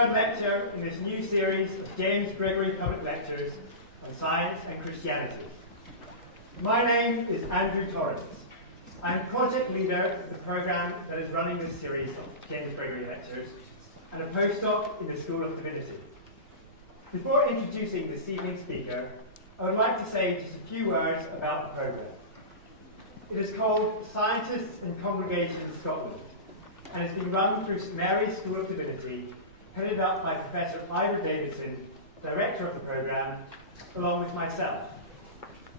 third lecture in this new series of James Gregory Public Lectures on Science and Christianity. My name is Andrew Torrance. I'm project leader of the program that is running this series of James Gregory Lectures and a postdoc in the School of Divinity. Before introducing this evening's speaker, I would like to say just a few words about the program. It is called Scientists and Congregations Scotland, and it's been run through St Mary's School of Divinity, headed up by Professor Ivor Davidson, director of the program, along with myself.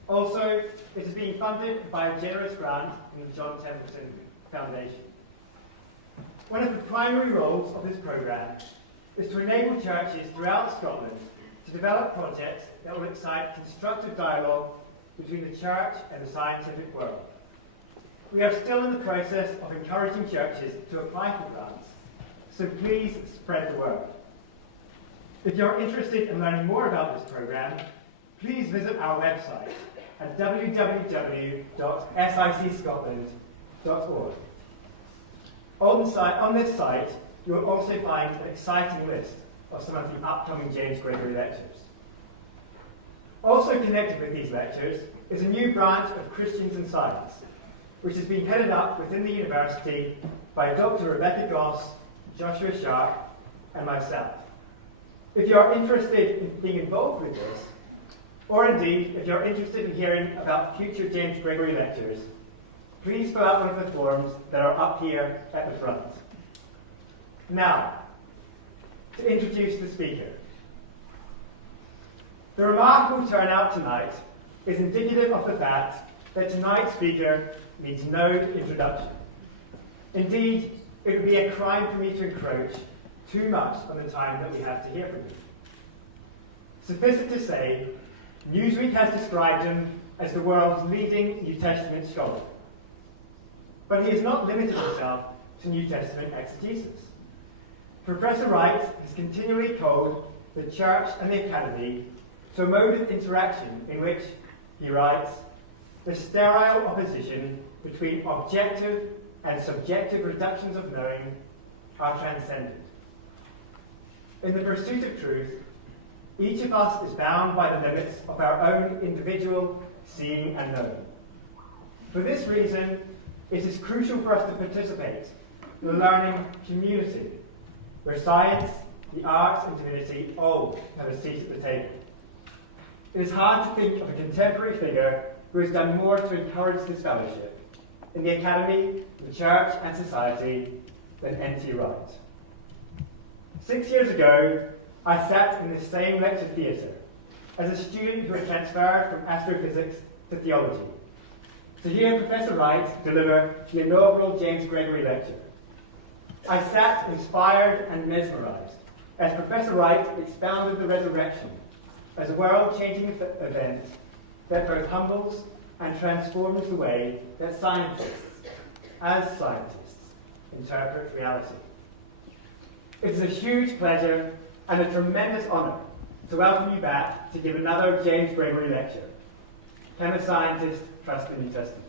Also, it is being funded by a generous grant from the John Templeton Foundation. One of the primary roles of this program is to enable churches throughout Scotland to develop projects that will excite constructive dialogue between the church and the scientific world. We are still in the process of encouraging churches to apply for grants, so please spread the word. If you're interested in learning more about this program, please visit our website at www.sicscotland.org. On this site, you will also find an exciting list of some of the upcoming James Gregory lectures. Also connected with these lectures is a new branch of Christians and Science, which has been headed up within the university by Dr. Rebecca Goss, Joshua Sharp, and myself. If you are interested in being involved with this, or indeed if you're interested in hearing about future James Gregory lectures, please fill out one of the forms that are up here at the front. Now, to introduce the speaker. The remarkable turnout tonight is indicative of the fact that tonight's speaker needs no introduction. Indeed, it would be a crime for me to encroach too much on the time that we have to hear from him. Suffice it to say, Newsweek has described him as the world's leading New Testament scholar. But he has not limited himself to New Testament exegesis. Professor Wright has continually called the Church and the Academy to a mode of interaction in which, he writes, the sterile opposition between objective and subjective reductions of knowing are transcended. In the pursuit of truth, each of us is bound by the limits of our own individual seeing and knowing. For this reason, it is crucial for us to participate in the learning community, where science, the arts, and divinity all have a seat at the table. It is hard to think of a contemporary figure who has done more to encourage this fellowship in the academy, the church, and society than N.T. Wright. 6 years ago, I sat in the same lecture theatre as a student who had transferred from astrophysics to theology to hear Professor Wright deliver the inaugural James Gregory lecture. I sat inspired and mesmerized as Professor Wright expounded the resurrection as a world-changing event that both humbles and transforms the way that scientists, as scientists, interpret reality. It is a huge pleasure and a tremendous honour to welcome you back to give another James Gregory lecture. Can a scientist trust the New Testament?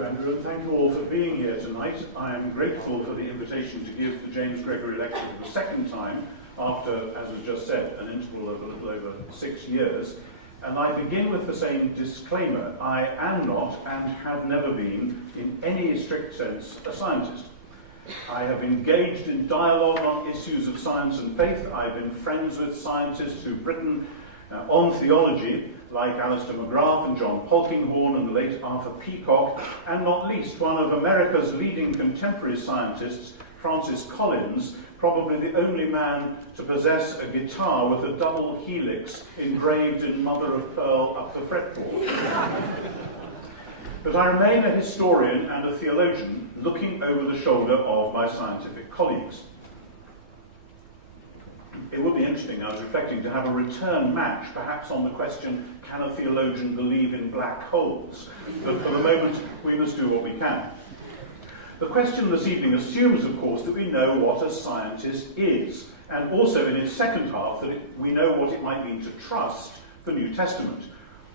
Andrew, and thank you all for being here tonight. I am grateful for the invitation to give the James Gregory lecture for the second time after, as was just said, an interval of a little over 6 years. And I begin with the same disclaimer. I am not and have never been, in any strict sense, a scientist. I have engaged in dialogue on issues of science and faith. I've been friends with scientists who've written on theology, like Alistair McGrath and John Polkinghorne and the late Arthur Peacock, and not least one of America's leading contemporary scientists, Francis Collins, probably the only man to possess a guitar with a double helix engraved in mother of pearl up the fretboard. But I remain a historian and a theologian, looking over the shoulder of my scientific colleagues. It would be interesting, I was reflecting, to have a return match, perhaps on the question, can a theologian believe in black holes? But for the moment, we must do what we can. The question this evening assumes, of course, that we know what a scientist is, and also in its second half that we know what it might mean to trust the New Testament.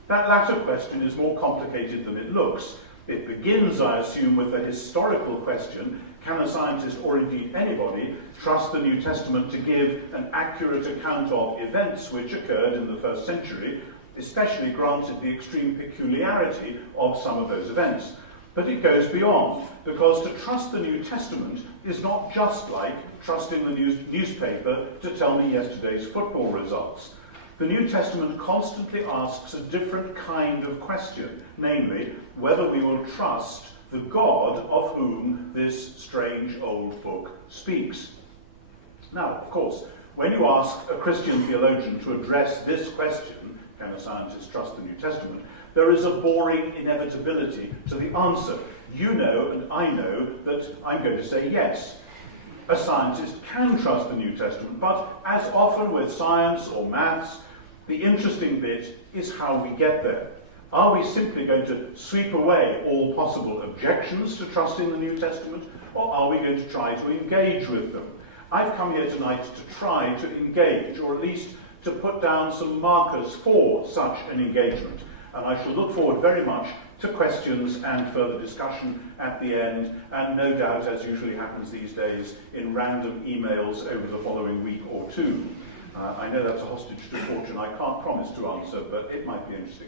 That latter question is more complicated than it looks. It begins, I assume, with the historical question, can a scientist, or indeed anybody, trust the New Testament to give an accurate account of events which occurred in the first century, especially granted the extreme peculiarity of some of those events? But it goes beyond, because to trust the New Testament is not just like trusting the newspaper to tell me yesterday's football results. The New Testament constantly asks a different kind of question, namely, whether we will trust the God of whom this strange old book speaks. Now, of course, when you ask a Christian theologian to address this question, can a scientist trust the New Testament, there is a boring inevitability to the answer. You know and I know that I'm going to say yes. A scientist can trust the New Testament, but as often with science or maths, the interesting bit is how we get there. Are we simply going to sweep away all possible objections to trusting the New Testament, or are we going to try to engage with them? I've come here tonight to try to engage, or at least to put down some markers for such an engagement. And I shall look forward very much to questions and further discussion at the end, and no doubt, as usually happens these days, in random emails over the following week or two. I know that's a hostage to fortune I can't promise to answer, but it might be interesting.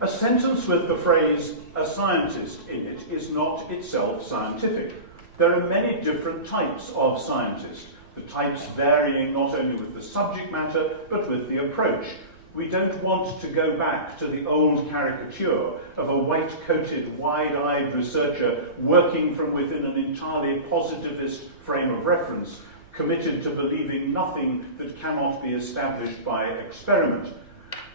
A sentence with the phrase, a scientist, in it is not itself scientific. There are many different types of scientists, the types varying not only with the subject matter, but with the approach. We don't want to go back to the old caricature of a white-coated, wide-eyed researcher working from within an entirely positivist frame of reference, committed to believing nothing that cannot be established by experiment.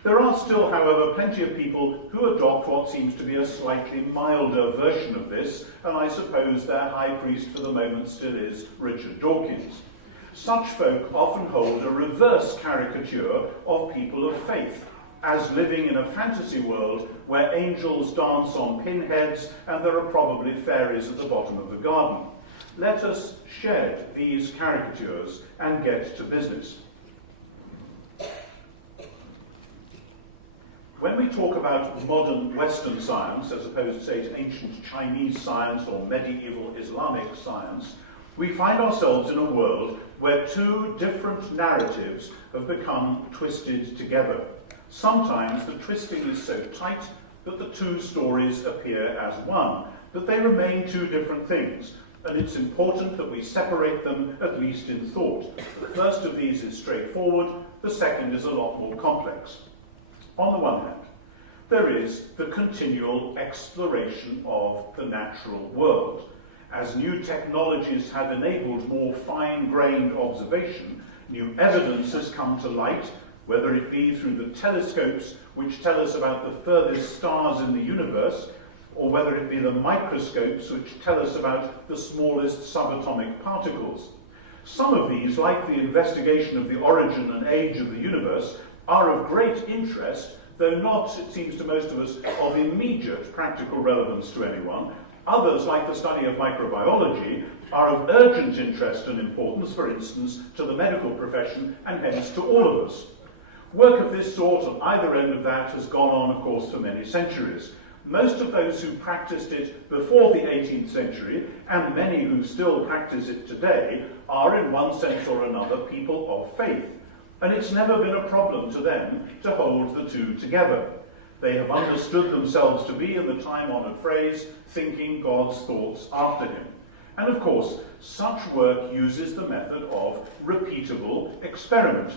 There are still, however, plenty of people who adopt what seems to be a slightly milder version of this, and I suppose their high priest for the moment still is Richard Dawkins. Such folk often hold a reverse caricature of people of faith, as living in a fantasy world where angels dance on pinheads and there are probably fairies at the bottom of the garden. Let us shed these caricatures and get to business. When we talk about modern Western science, as opposed to, say, to ancient Chinese science or medieval Islamic science, we find ourselves in a world where two different narratives have become twisted together. Sometimes the twisting is so tight that the two stories appear as one, but they remain two different things, and it's important that we separate them, at least in thought. The first of these is straightforward, the second is a lot more complex. On the one hand, there is the continual exploration of the natural world. As new technologies have enabled more fine-grained observation, new evidence has come to light, whether it be through the telescopes which tell us about the furthest stars in the universe, or whether it be the microscopes which tell us about the smallest subatomic particles. Some of these, like the investigation of the origin and age of the universe, are of great interest, though not, it seems to most of us, of immediate practical relevance to anyone. Others, like the study of microbiology, are of urgent interest and importance, for instance, to the medical profession and hence to all of us. Work of this sort on either end of that has gone on, of course, for many centuries. Most of those who practiced it before the 18th century, and many who still practice it today, are in one sense or another people of faith. And it's never been a problem to them to hold the two together. They have understood themselves to be, in the time-honoured phrase, thinking God's thoughts after him. And of course, such work uses the method of repeatable experiment.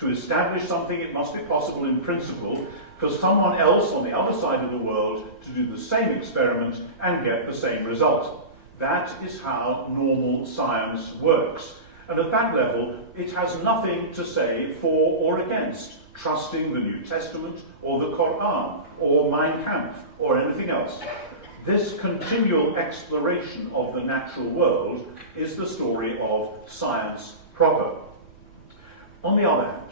To establish something, it must be possible in principle for someone else on the other side of the world to do the same experiment and get the same result. That is how normal science works. And at that level, it has nothing to say for or against trusting the New Testament or the Quran or Mein Kampf or anything else. This continual exploration of the natural world is the story of science proper. On the other hand,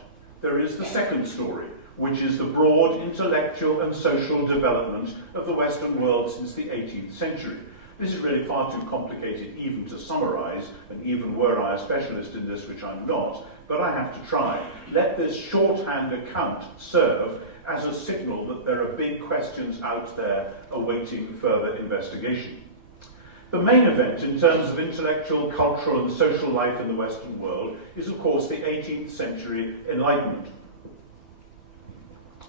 there is the second story, which is the broad intellectual and social development of the Western world since the 18th century. This is really far too complicated even to summarize, and even were I a specialist in this, which I'm not, but I have to try. Let this shorthand account serve as a signal that there are big questions out there awaiting further investigation. The main event in terms of intellectual, cultural and social life in the Western world is, of course, the 18th century Enlightenment.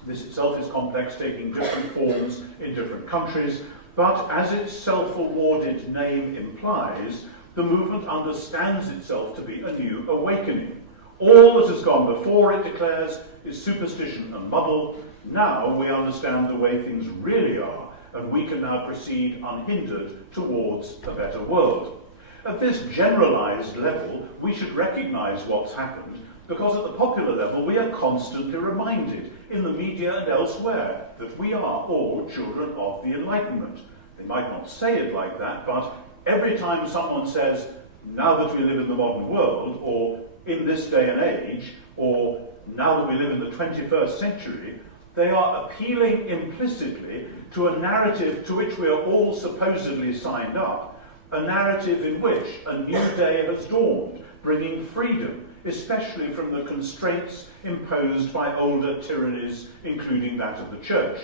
This itself is complex, taking different forms in different countries, but as its self-awarded name implies, the movement understands itself to be a new awakening. All that has gone before, it declares, is superstition and muddle. Now we understand the way things really are, and we can now proceed unhindered towards a better world. At this generalized level, we should recognize what's happened, because at the popular level we are constantly reminded, in the media and elsewhere, that we are all children of the Enlightenment. They might not say it like that, but every time someone says, now that we live in the modern world, or in this day and age, or now that we live in the 21st century, they are appealing implicitly to a narrative to which we are all supposedly signed up, a narrative in which a new day has dawned, bringing freedom, especially from the constraints imposed by older tyrannies, including that of the Church.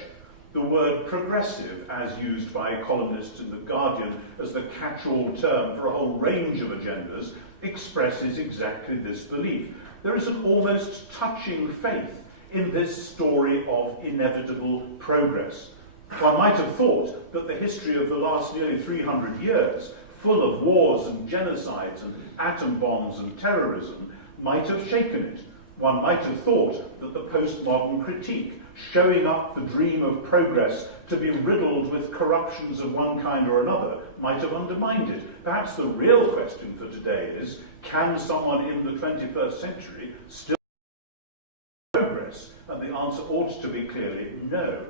The word progressive, as used by columnists in The Guardian as the catch-all term for a whole range of agendas, expresses exactly this belief. There is an almost touching faith in this story of inevitable progress. One might have thought that the history of the last nearly 300 years, full of wars and genocides and atom bombs and terrorism, might have shaken it. One might have thought that the postmodern critique, showing up the dream of progress to be riddled with corruptions of one kind or another, might have undermined it. Perhaps the real question for today is, can someone in the 21st century still progress? And the answer ought to be clearly no.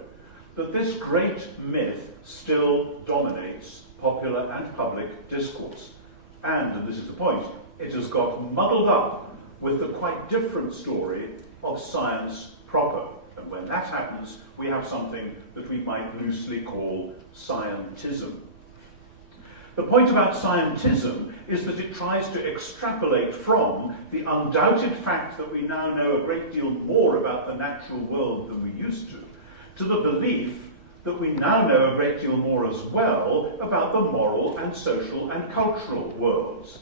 But this great myth still dominates popular and public discourse. And this is the point, it has got muddled up with the quite different story of science proper. And when that happens, we have something that we might loosely call scientism. The point about scientism is that it tries to extrapolate from the undoubted fact that we now know a great deal more about the natural world than we used to the belief that we now know a great deal more as well about the moral and social and cultural worlds.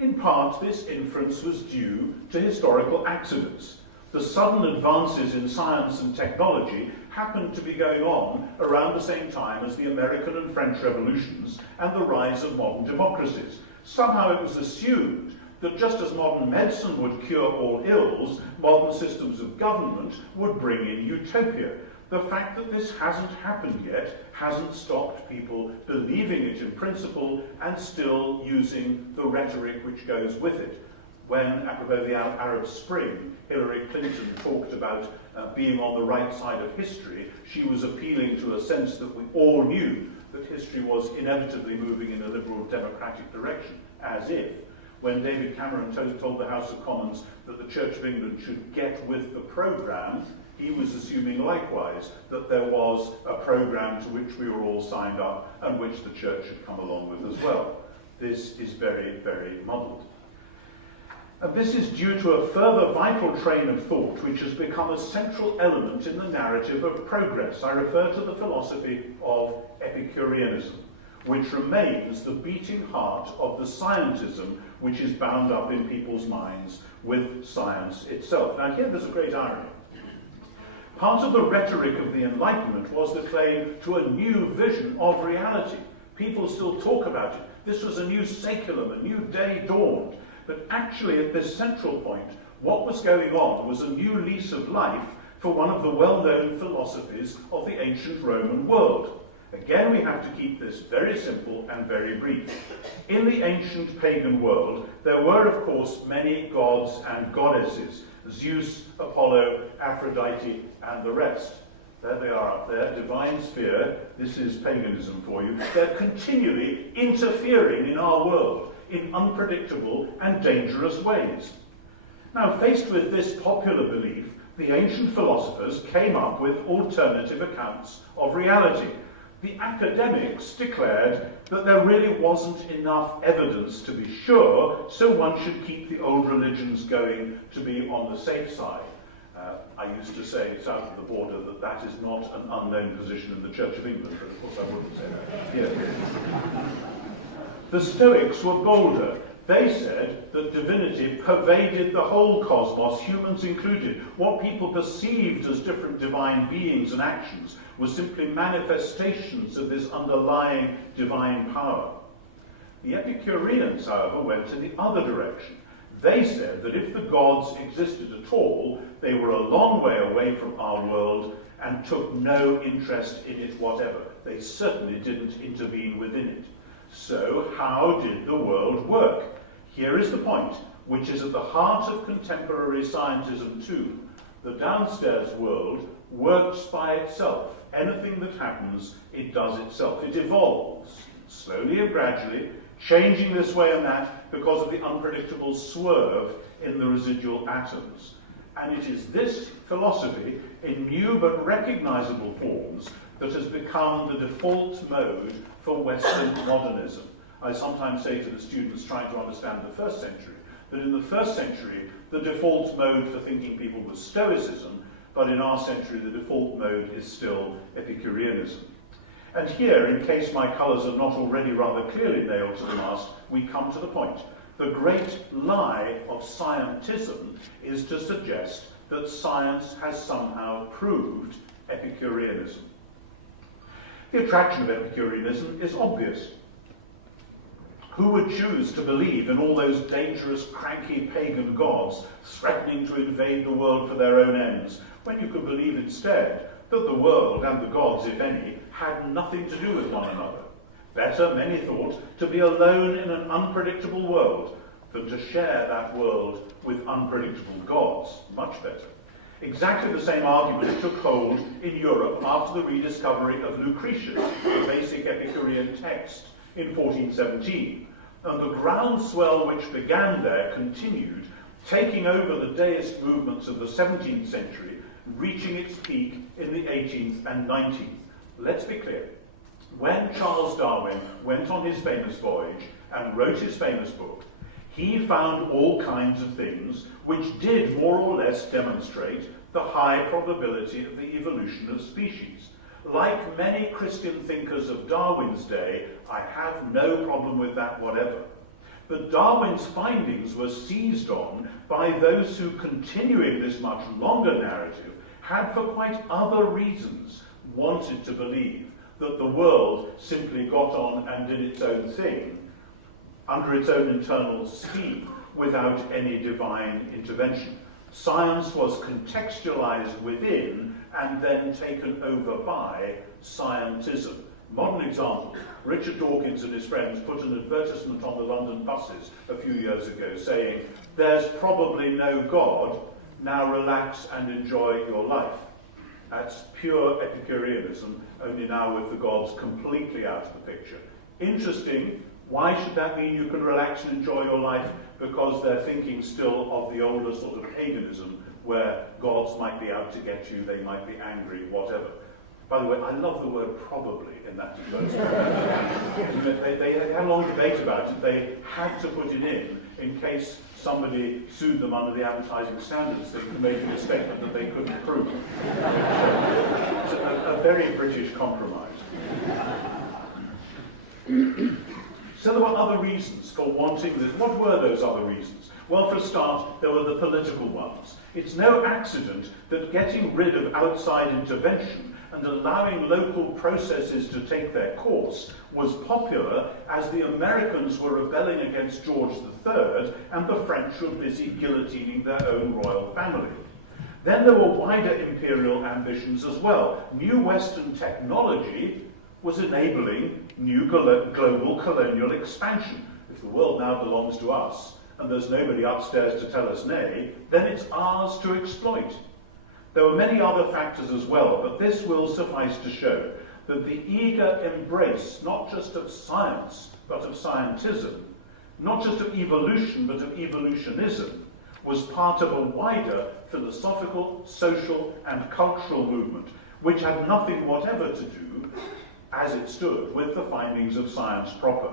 In part, this inference was due to historical accidents. The sudden advances in science and technology happened to be going on around the same time as the American and French revolutions and the rise of modern democracies. Somehow it was assumed that just as modern medicine would cure all ills, modern systems of government would bring in utopia. The fact that this hasn't happened yet hasn't stopped people believing it in principle and still using the rhetoric which goes with it. When, apropos the Arab Spring, Hillary Clinton talked about being on the right side of history, she was appealing to a sense that we all knew that history was inevitably moving in a liberal democratic direction, as if, when David Cameron told the House of Commons that the Church of England should get with the programme, he was assuming likewise that there was a programme to which we were all signed up and which the Church had come along with as well. This is very, very muddled. And this is due to a further vital train of thought which has become a central element in the narrative of progress. I refer to the philosophy of Epicureanism, which remains the beating heart of the scientism which is bound up in people's minds with science itself. Now here there's a great irony. Part of the rhetoric of the Enlightenment was the claim to a new vision of reality. People still talk about it. This was a new saeculum, a new day dawned. But actually at this central point, what was going on was a new lease of life for one of the well-known philosophies of the ancient Roman world. Again, we have to keep this very simple and very brief. In the ancient pagan world, there were, of course, many gods and goddesses. Zeus, Apollo, Aphrodite, and the rest. There they are up there, divine sphere. This is paganism for you. They're continually interfering in our world in unpredictable and dangerous ways. Now, faced with this popular belief, the ancient philosophers came up with alternative accounts of reality. the academics declared that there really wasn't enough evidence to be sure, so one should keep the old religions going to be on the safe side. I used to say, south of the border, that that is not an unknown position in the Church of England, but of course I wouldn't say that here. The Stoics were bolder. They said that divinity pervaded the whole cosmos, humans included. What people perceived as different divine beings and actions were simply manifestations of this underlying divine power. The Epicureans, however, went in the other direction. They said that if the gods existed at all, they were a long way away from our world and took no interest in it whatever. They certainly didn't intervene within it. So how did the world work? Here is the point, which is at the heart of contemporary scientism too. The downstairs world works by itself. Anything that happens, it does itself. It evolves, slowly and gradually, changing this way and that because of the unpredictable swerve in the residual atoms. And it is this philosophy, in new but recognizable forms, that has become the default mode for Western modernism. I sometimes say to the students trying to understand the first century, that in the first century, the default mode for thinking people was Stoicism, but in our century, the default mode is still Epicureanism. And here, in case my colours are not already rather clearly nailed to the mast, we come to the point. The great lie of scientism is to suggest that science has somehow proved Epicureanism. The attraction of Epicureanism is obvious. Who would choose to believe in all those dangerous, cranky pagan gods threatening to invade the world for their own ends, when you could believe instead that the world and the gods, if any, had nothing to do with one another? Better, many thought, to be alone in an unpredictable world than to share that world with unpredictable gods. Much better. Exactly the same argument took hold in Europe after the rediscovery of Lucretius, the basic Epicurean text, in 1417. And the groundswell which began there continued, taking over the deist movements of the 17th century, reaching its peak in the 18th and 19th. Let's be clear. When Charles Darwin went on his famous voyage and wrote his famous book, he found all kinds of things which did more or less demonstrate the high probability of the evolution of species. Like many Christian thinkers of Darwin's day, I have no problem with that whatever. But Darwin's findings were seized on by those who, continuing this much longer narrative, had for quite other reasons wanted to believe that the world simply got on and did its own thing, under its own internal scheme, without any divine intervention. Science was contextualized within and then taken over by scientism. Modern example, Richard Dawkins and his friends put an advertisement on the London buses a few years ago saying, "There's probably no God, now relax and enjoy your life." That's pure Epicureanism, only now with the gods completely out of the picture. Interesting. Why should that mean you can relax and enjoy your life? Because they're thinking still of the older sort of paganism, where gods might be out to get you, they might be angry, whatever. By the way, I love the word probably in that advertisement. They had a long debate about it. They had to put it in case somebody sued them under the advertising standards thing for making a statement that they couldn't prove. It's a very British compromise. So there were other reasons for wanting this. What were those other reasons? Well, for a start, there were the political ones. It's no accident that getting rid of outside intervention and allowing local processes to take their course was popular as the Americans were rebelling against George III and the French were busy guillotining their own royal family. Then there were wider imperial ambitions as well. New Western technology was enabling new global colonial expansion. If the world now belongs to us, and there's nobody upstairs to tell us nay, then it's ours to exploit. There were many other factors as well, but this will suffice to show that the eager embrace, not just of science, but of scientism, not just of evolution, but of evolutionism, was part of a wider philosophical, social, and cultural movement, which had nothing whatever to do, as it stood, with the findings of science proper.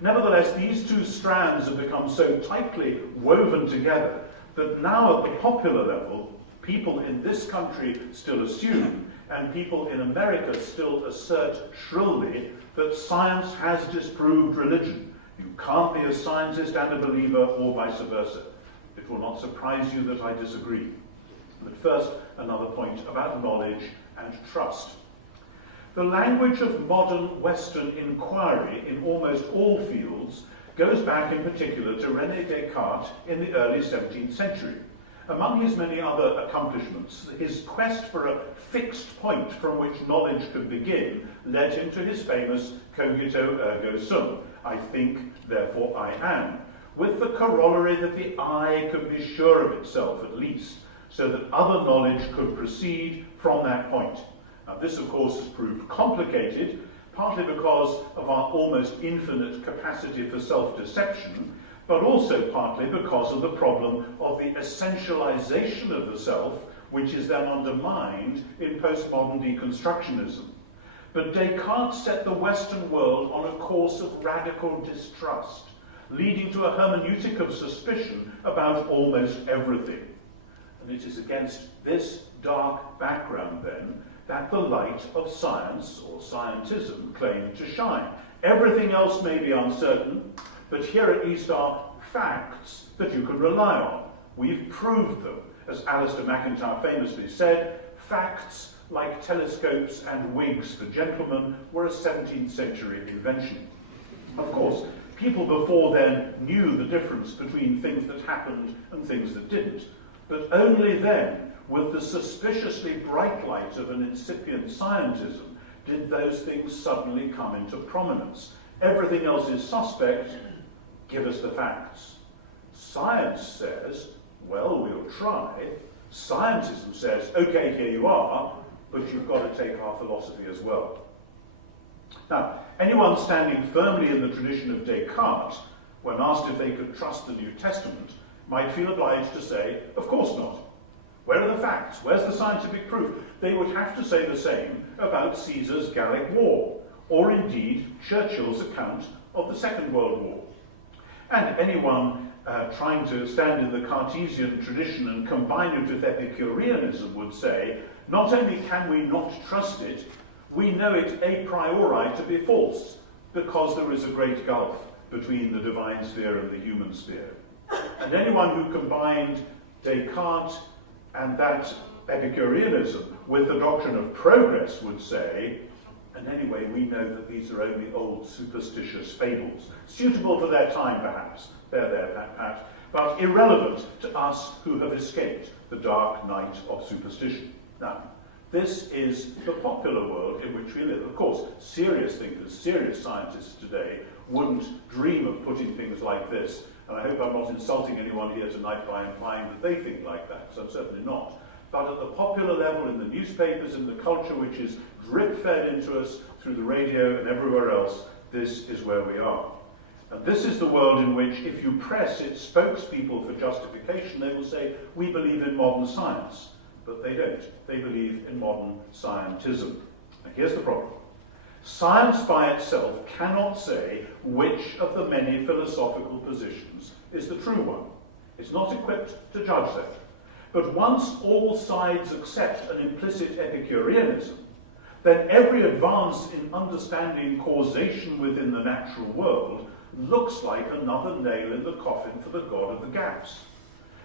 Nevertheless, these two strands have become so tightly woven together that now at the popular level, people in this country still assume, and people in America still assert shrilly, that science has disproved religion. You can't be a scientist and a believer, or vice versa. It will not surprise you that I disagree. But first, another point about knowledge and trust. The language of modern Western inquiry in almost all fields goes back in particular to René Descartes in the early 17th century. Among his many other accomplishments, his quest for a fixed point from which knowledge could begin led him to his famous cogito ergo sum, I think, therefore I am, with the corollary that the I could be sure of itself at least, so that other knowledge could proceed from that point. Now, this, of course, has proved complicated, partly because of our almost infinite capacity for self-deception, but also partly because of the problem of the essentialization of the self, which is then undermined in postmodern deconstructionism. But Descartes set the Western world on a course of radical distrust, leading to a hermeneutic of suspicion about almost everything. And it is against this dark background, then, that the light of science, or scientism, claimed to shine. Everything else may be uncertain, but here at least are facts that you can rely on. We've proved them. As Alistair MacIntyre famously said, facts like telescopes and wigs for gentlemen were a 17th century invention. Of course, people before then knew the difference between things that happened and things that didn't, but only then, with the suspiciously bright light of an incipient scientism, did those things suddenly come into prominence. Everything else is suspect. Give us the facts. Science says, well, we'll try. Scientism says, okay, here you are, but you've got to take our philosophy as well. Now, anyone standing firmly in the tradition of Descartes, when asked if they could trust the New Testament, might feel obliged to say, of course not. Where are the facts? Where's the scientific proof? They would have to say the same about Caesar's Gallic War, or indeed Churchill's account of the Second World War. And anyone trying to stand in the Cartesian tradition and combine it with Epicureanism would say, not only can we not trust it, we know it a priori to be false, because there is a great gulf between the divine sphere and the human sphere. And anyone who combined Descartes and that Epicureanism with the doctrine of progress would say, and anyway, we know that these are only old superstitious fables, suitable for their time perhaps, Pat, but irrelevant to us who have escaped the dark night of superstition. Now, this is the popular world in which we live. Of course, serious thinkers, serious scientists today wouldn't dream of putting things like this, and I hope I'm not insulting anyone here tonight by implying that they think like that, because I'm certainly not. But at the popular level, in the newspapers, in the culture which is drip-fed into us through the radio and everywhere else, this is where we are. And this is the world in which, if you press its spokespeople for justification, they will say, we believe in modern science. But they don't. They believe in modern scientism. And here's the problem. Science by itself cannot say which of the many philosophical positions is the true one. It's not equipped to judge that. But once all sides accept an implicit Epicureanism, then every advance in understanding causation within the natural world looks like another nail in the coffin for the god of the gaps.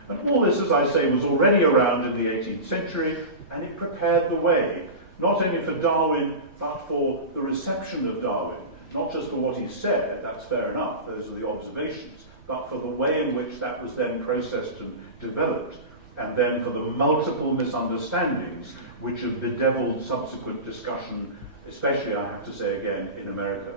And all this, as I say, was already around in the 18th century, and it prepared the way, not only for Darwin, but for the reception of Darwin. Not just for what he said, that's fair enough, those are the observations, but for the way in which that was then processed and developed, and then for the multiple misunderstandings which have bedeviled subsequent discussion, especially, I have to say again, in America.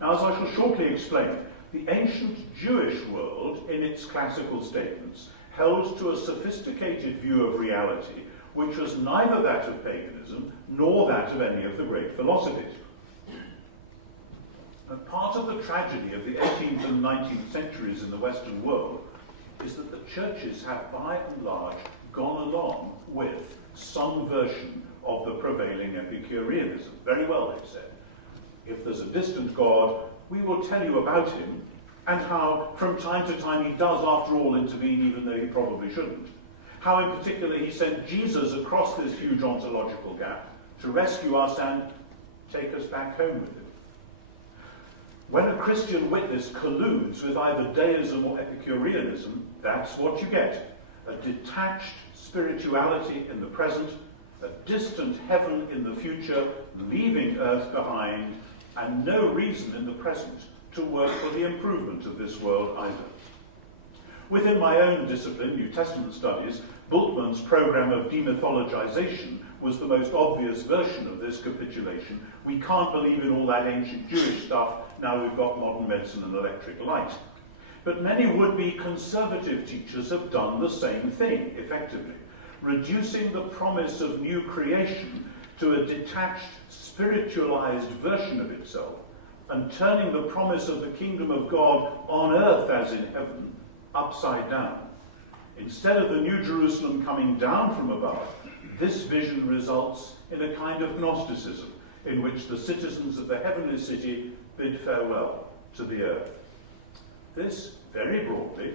Now, as I shall shortly explain, the ancient Jewish world, in its classical statements, held to a sophisticated view of reality, which was neither that of paganism nor that of any of the great philosophies. And part of the tragedy of the 18th and 19th centuries in the Western world is that the churches have, by and large, gone along with some version of the prevailing Epicureanism. Very well, they said. If there's a distant God, we will tell you about him, and how from time to time he does, after all, intervene, even though he probably shouldn't. How in particular he sent Jesus across this huge ontological gap to rescue us and take us back home with him. When a Christian witness colludes with either deism or Epicureanism, that's what you get. A detached spirituality in the present, a distant heaven in the future, leaving earth behind, and no reason in the present to work for the improvement of this world either. Within my own discipline, New Testament studies, Bultmann's program of demythologization was the most obvious version of this capitulation. We can't believe in all that ancient Jewish stuff, now we've got modern medicine and electric light. But many would-be conservative teachers have done the same thing, effectively, reducing the promise of new creation to a detached, spiritualized version of itself, and turning the promise of the kingdom of God on earth as in heaven upside down. Instead of the New Jerusalem coming down from above, this vision results in a kind of Gnosticism, in which the citizens of the heavenly city bid farewell to the earth. This, very broadly,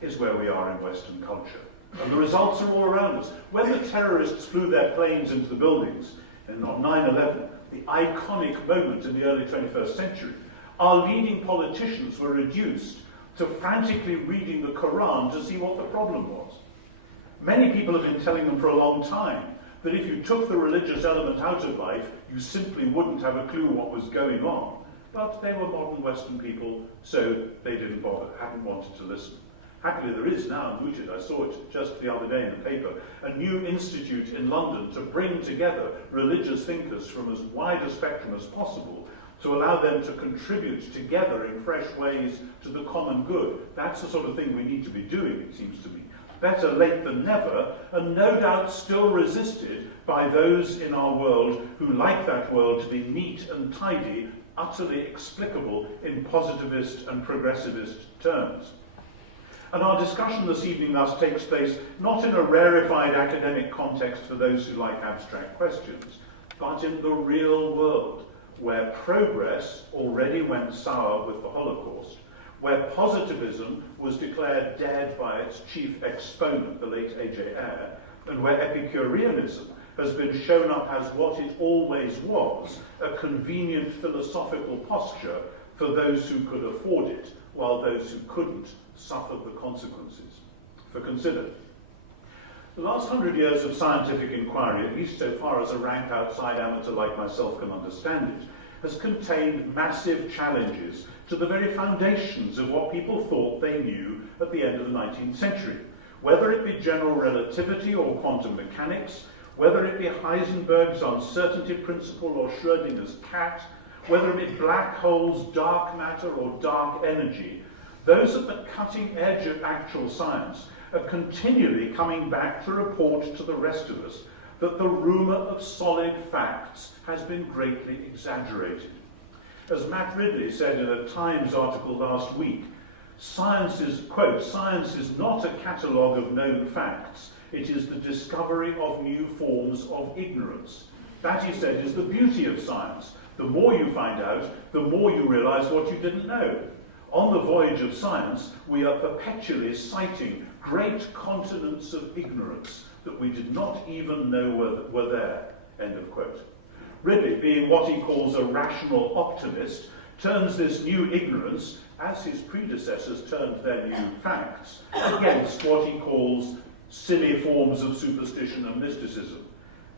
is where we are in Western culture. And the results are all around us. When the terrorists flew their planes into the buildings, and on 9/11, the iconic moment in the early 21st century, our leading politicians were reduced to frantically reading the Quran to see what the problem was. Many people have been telling them for a long time that if you took the religious element out of life, you simply wouldn't have a clue what was going on. But they were modern Western people, so they didn't bother, hadn't wanted to listen. Happily, there is now mooted, I saw it just the other day in the paper, a new institute in London to bring together religious thinkers from as wide a spectrum as possible to allow them to contribute together in fresh ways to the common good. That's the sort of thing we need to be doing, it seems to me. Better late than never, and no doubt still resisted by those in our world who like that world to be neat and tidy, utterly explicable in positivist and progressivist terms. And our discussion this evening thus takes place not in a rarefied academic context for those who like abstract questions, but in the real world, where progress already went sour with the Holocaust, where positivism was declared dead by its chief exponent, the late A.J. Ayer, and where Epicureanism has been shown up as what it always was, a convenient philosophical posture for those who could afford it, while those who couldn't suffered the consequences. For consider, the last 100 years of scientific inquiry, at least so far as a rank outside amateur like myself can understand it, has contained massive challenges to the very foundations of what people thought they knew at the end of the 19th century. Whether it be general relativity or quantum mechanics, whether it be Heisenberg's uncertainty principle or Schrödinger's cat, whether it be black holes, dark matter or dark energy, those at the cutting edge of actual science are continually coming back to report to the rest of us that the rumour of solid facts has been greatly exaggerated. As Matt Ridley said in a Times article last week, science is, quote, "Science is not a catalogue of known facts, it is the discovery of new forms of ignorance." That, he said, is the beauty of science. The more you find out, the more you realise what you didn't know. On the voyage of science, we are perpetually citing great continents of ignorance that we did not even know were there, end of quote. Ridley, being what he calls a rational optimist, turns this new ignorance, as his predecessors turned their new facts, against what he calls silly forms of superstition and mysticism,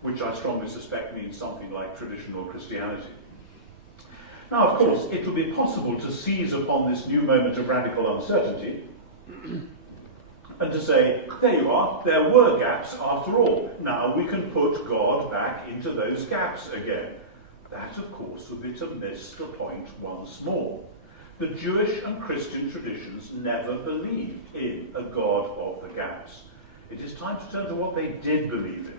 which I strongly suspect means something like traditional Christianity. Now, of course, it will be possible to seize upon this new moment of radical uncertainty and to say, there you are, there were gaps after all. Now we can put God back into those gaps again. That, of course, would be to miss the point once more. The Jewish and Christian traditions never believed in a God of the gaps. It is time to turn to what they did believe in,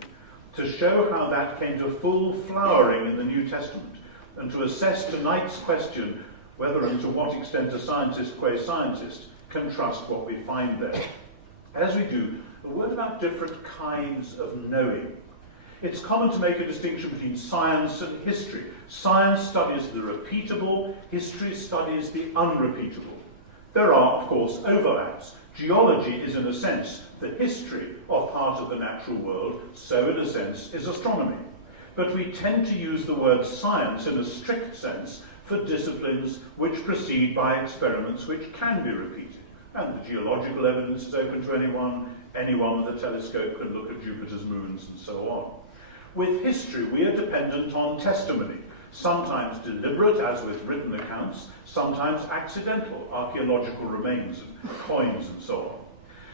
to show how that came to full flowering in the New Testament, and to assess tonight's question whether and to what extent a scientist qua scientist can trust what we find there. As we do, a word about different kinds of knowing. It's common to make a distinction between science and history. Science studies the repeatable, history studies the unrepeatable. There are, of course, overlaps. Geology is, in a sense, the history of part of the natural world, so in a sense is astronomy. But we tend to use the word science in a strict sense for disciplines which proceed by experiments which can be repeated. And the geological evidence is open to anyone. Anyone with a telescope can look at Jupiter's moons and so on. With history, we are dependent on testimony, sometimes deliberate, as with written accounts, sometimes accidental, archaeological remains and coins and so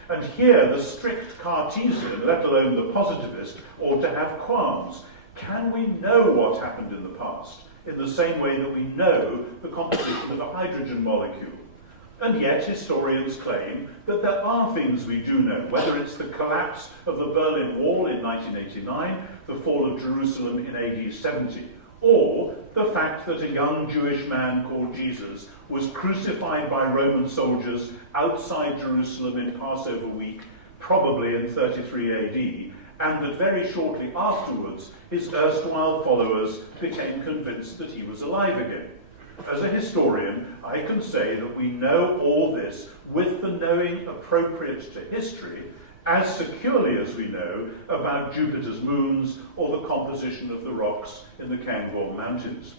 on. And here, the strict Cartesian, let alone the positivist, ought to have qualms. Can we know what happened in the past, in the same way that we know the composition of a hydrogen molecule? And yet historians claim that there are things we do know, whether it's the collapse of the Berlin Wall in 1989, the fall of Jerusalem in AD 70, or the fact that a young Jewish man called Jesus was crucified by Roman soldiers outside Jerusalem in Passover week, probably in 33 AD, and that very shortly afterwards his erstwhile followers became convinced that he was alive again. As a historian, I can say that we know all this with the knowing appropriate to history, as securely as we know about Jupiter's moons or the composition of the rocks in the Cairngorm Mountains.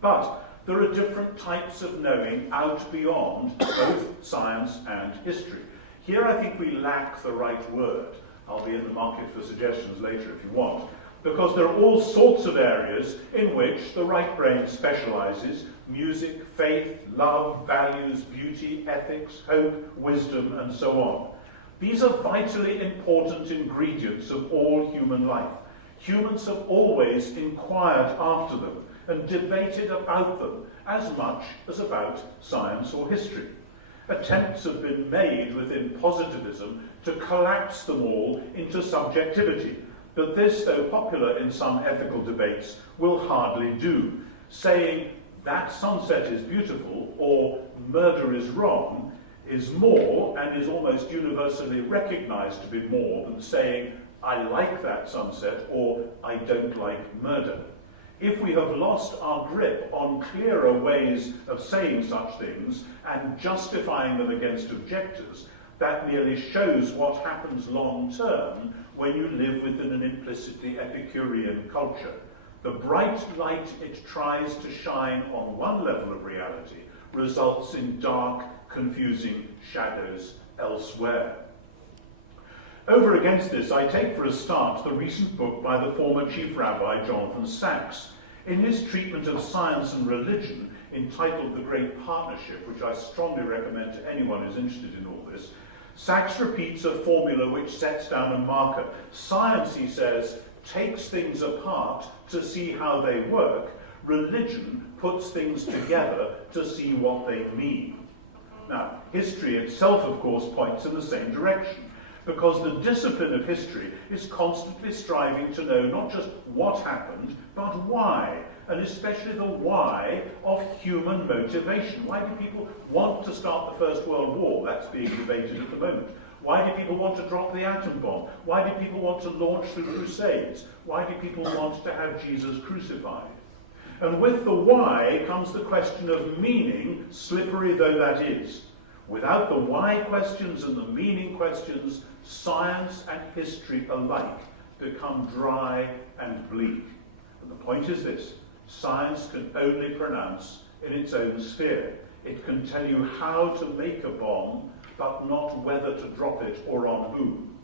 But there are different types of knowing out beyond both science and history. Here I think we lack the right word. I'll be in the market for suggestions later if you want. Because there are all sorts of areas in which the right brain specializes: music, faith, love, values, beauty, ethics, hope, wisdom, and so on. These are vitally important ingredients of all human life. Humans have always inquired after them and debated about them as much as about science or history. Attempts have been made within positivism to collapse them all into subjectivity. But this, though popular in some ethical debates, will hardly do. Saying that sunset is beautiful or murder is wrong is more, and is almost universally recognized to be more, than saying I like that sunset or I don't like murder. If we have lost our grip on clearer ways of saying such things and justifying them against objectors, that merely shows what happens long term when you live within an implicitly Epicurean culture. The bright light it tries to shine on one level of reality results in dark, confusing shadows elsewhere. Over against this, I take for a start the recent book by the former Chief Rabbi Jonathan Sacks. In his treatment of science and religion, entitled The Great Partnership, which I strongly recommend to anyone who's interested in all this, Sacks repeats a formula which sets down a marker. Science, he says, takes things apart to see how they work. Religion puts things together to see what they mean. Now, history itself, of course, points in the same direction, because the discipline of history is constantly striving to know not just what happened, but why, and especially the why of human motivation. Why do people want to start the First World War? That's being debated at the moment. Why do people want to drop the atom bomb? Why do people want to launch the Crusades? Why do people want to have Jesus crucified? And with the why comes the question of meaning, slippery though that is. Without the why questions and the meaning questions, science and history alike become dry and bleak. And the point is this: science can only pronounce in its own sphere. It can tell you how to make a bomb, but not whether to drop it or on whom.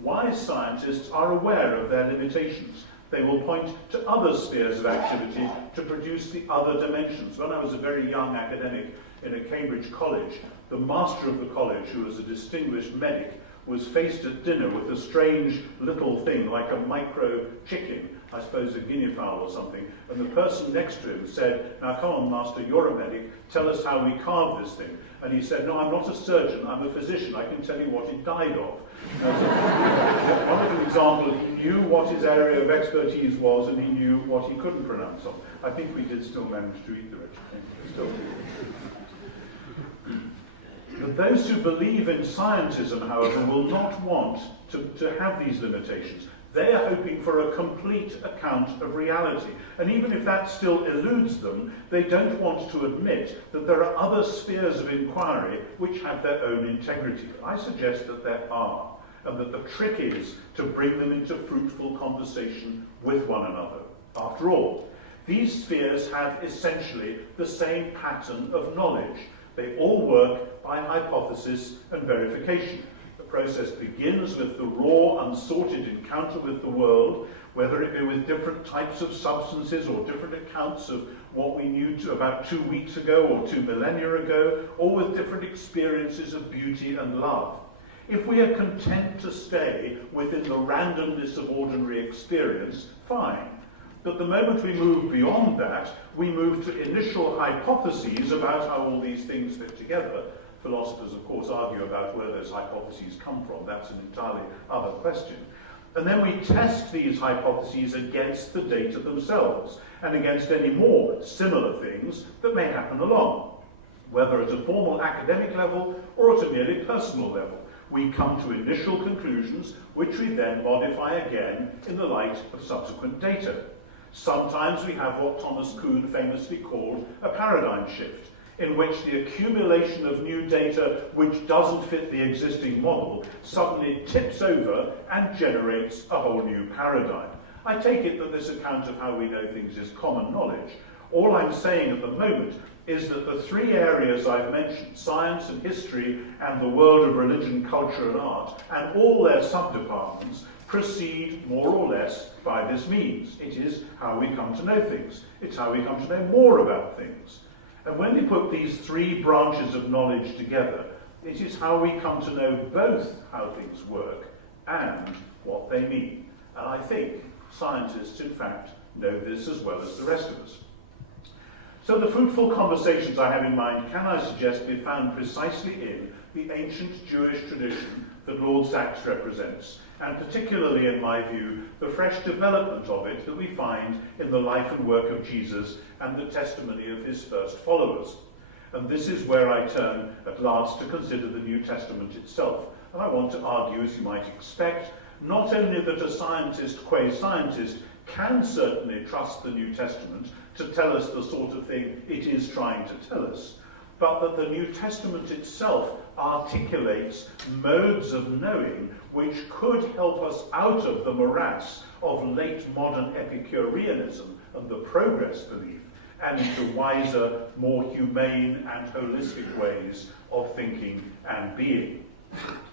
Wise scientists are aware of their limitations. They will point to other spheres of activity to produce the other dimensions. When I was a very young academic in a Cambridge college, the master of the college, who was a distinguished medic, was faced at dinner with a strange little thing like a micro chicken, I suppose a guinea fowl or something, and the person next to him said, "Now come on, master, you're a medic, tell us how we carve this thing." And he said, "No, I'm not a surgeon, I'm a physician, I can tell you what it died of." That's a wonderful example. He knew what his area of expertise was, and he knew what he couldn't pronounce on. I think we did still manage to eat the wretched thing. Still. But those who believe in scientism, however, will not want to have these limitations. They are hoping for a complete account of reality. And even if that still eludes them, they don't want to admit that there are other spheres of inquiry which have their own integrity. I suggest that there are, and that the trick is to bring them into fruitful conversation with one another. After all, these spheres have essentially the same pattern of knowledge. They all work by hypothesis and verification. The process begins with the raw, unsorted encounter with the world, whether it be with different types of substances or different accounts of what we knew about 2 weeks ago or 2 millennia ago, or with different experiences of beauty and love. If we are content to stay within the randomness of ordinary experience, fine. But the moment we move beyond that, we move to initial hypotheses about how all these things fit together. Philosophers, of course, argue about where those hypotheses come from. That's an entirely other question. And then we test these hypotheses against the data themselves and against any more similar things that may happen along, whether at a formal academic level or at a merely personal level. We come to initial conclusions, which we then modify again in the light of subsequent data. Sometimes we have what Thomas Kuhn famously called a paradigm shift, in which the accumulation of new data which doesn't fit the existing model suddenly tips over and generates a whole new paradigm. I take it that this account of how we know things is common knowledge. All I'm saying at the moment is that the three areas I've mentioned, science and history and the world of religion, culture and art, and all their subdepartments, proceed more or less by this means. It is how we come to know things. It's how we come to know more about things. And when we put these three branches of knowledge together, it is how we come to know both how things work and what they mean. And I think scientists, in fact, know this as well as the rest of us. So the fruitful conversations I have in mind can, I suggest, be found precisely in the ancient Jewish tradition that Lord Sachs represents, and particularly, in my view, the fresh development of it that we find in the life and work of Jesus and the testimony of his first followers. And this is where I turn at last to consider the New Testament itself. And I want to argue, as you might expect, not only that a scientist, qua scientist, can certainly trust the New Testament to tell us the sort of thing it is trying to tell us, but that the New Testament itself articulates modes of knowing which could help us out of the morass of late modern Epicureanism and the progress belief, and into wiser, more humane and holistic ways of thinking and being.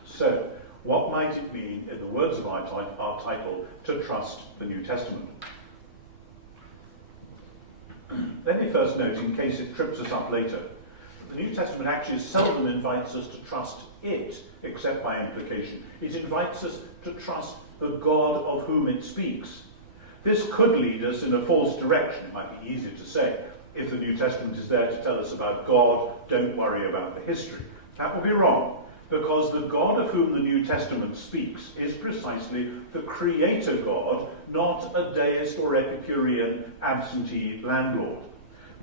So, what might it mean, in the words of our title, to trust the New Testament? Let me first note, in case it trips us up later, that the New Testament actually seldom invites us to trust it, except by implication. It invites us to trust the God of whom it speaks. This could lead us in a false direction. It might be easier to say, if the New Testament is there to tell us about God, don't worry about the history. That would be wrong, because the God of whom the New Testament speaks is precisely the creator God, not a deist or Epicurean absentee landlord.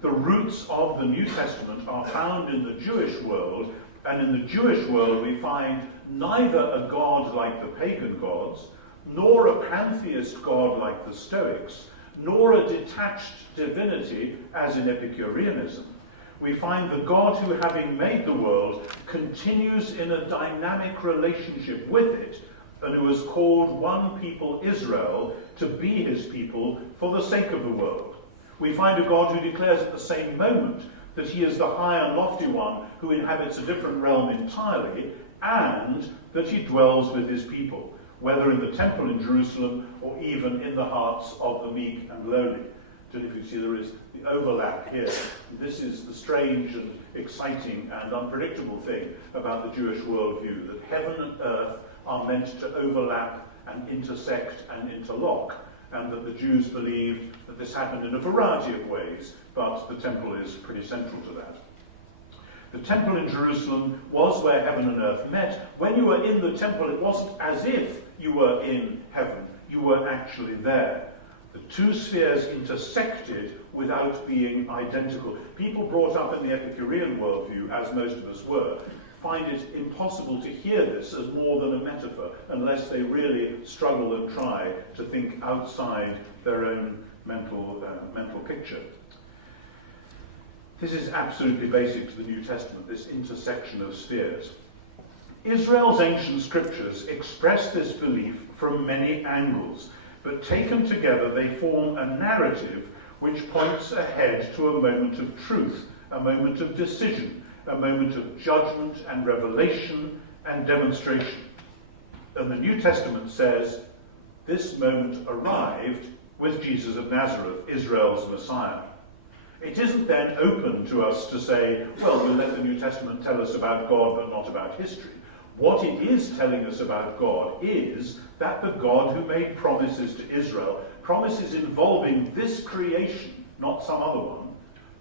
The roots of the New Testament are found in the Jewish world, and in the Jewish world we find neither a God like the pagan gods, nor a pantheist God like the Stoics, nor a detached divinity as in Epicureanism. We find the God who, having made the world, continues in a dynamic relationship with it, and who has called one people, Israel, to be his people for the sake of the world. We find a God who declares at the same moment that he is the high and lofty one who inhabits a different realm entirely, and that he dwells with his people, whether in the temple in Jerusalem or even in the hearts of the meek and lowly. If you see, there is the overlap here. This is the strange and exciting and unpredictable thing about the Jewish worldview, that heaven and earth are meant to overlap and intersect and interlock, and that the Jews believed that this happened in a variety of ways, but the temple is pretty central to that. The temple in Jerusalem was where heaven and earth met. When you were in the temple, it wasn't as if you were in heaven. You were actually there. The two spheres intersected without being identical. People brought up in the Epicurean worldview, as most of us were, find it impossible to hear this as more than a metaphor unless they really struggle and try to think outside their own mental picture. This is absolutely basic to the New Testament, this intersection of spheres. Israel's ancient scriptures express this belief from many angles, but taken together they form a narrative which points ahead to a moment of truth, a moment of decision, a moment of judgment and revelation and demonstration. And the New Testament says this moment arrived with Jesus of Nazareth, Israel's Messiah. It isn't then open to us to say, well, we'll let the New Testament tell us about God but not about history. What it is telling us about God is that the God who made promises to Israel, promises involving this creation, not some other one,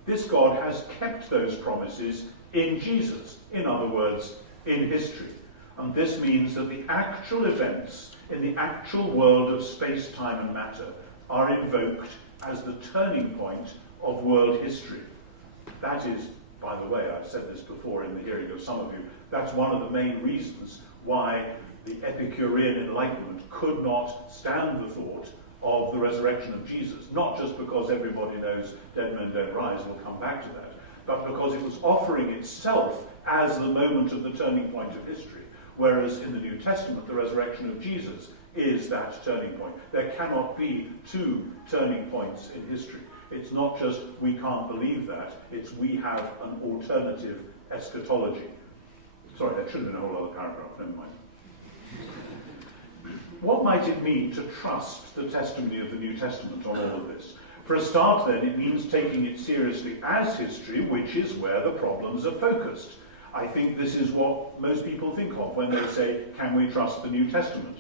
this God has kept those promises in Jesus, in other words, in history. And this means that the actual events in the actual world of space, time and matter are invoked as the turning point of world history. That is, by the way, I've said this before in the hearing of some of you, that's one of the main reasons why the Epicurean Enlightenment could not stand the thought of the resurrection of Jesus. Not just because everybody knows dead men don't rise, we'll come back to that, but because it was offering itself as the moment of the turning point of history. Whereas in the New Testament, the resurrection of Jesus is that turning point. There cannot be two turning points in history. It's not just we can't believe that, it's we have an alternative eschatology. Sorry, that should have been a whole other paragraph, never mind. What might it mean to trust the testimony of the New Testament on all of this? For a start, then, it means taking it seriously as history, which is where the problems are focused. I think this is what most people think of when they say, can we trust the New Testament?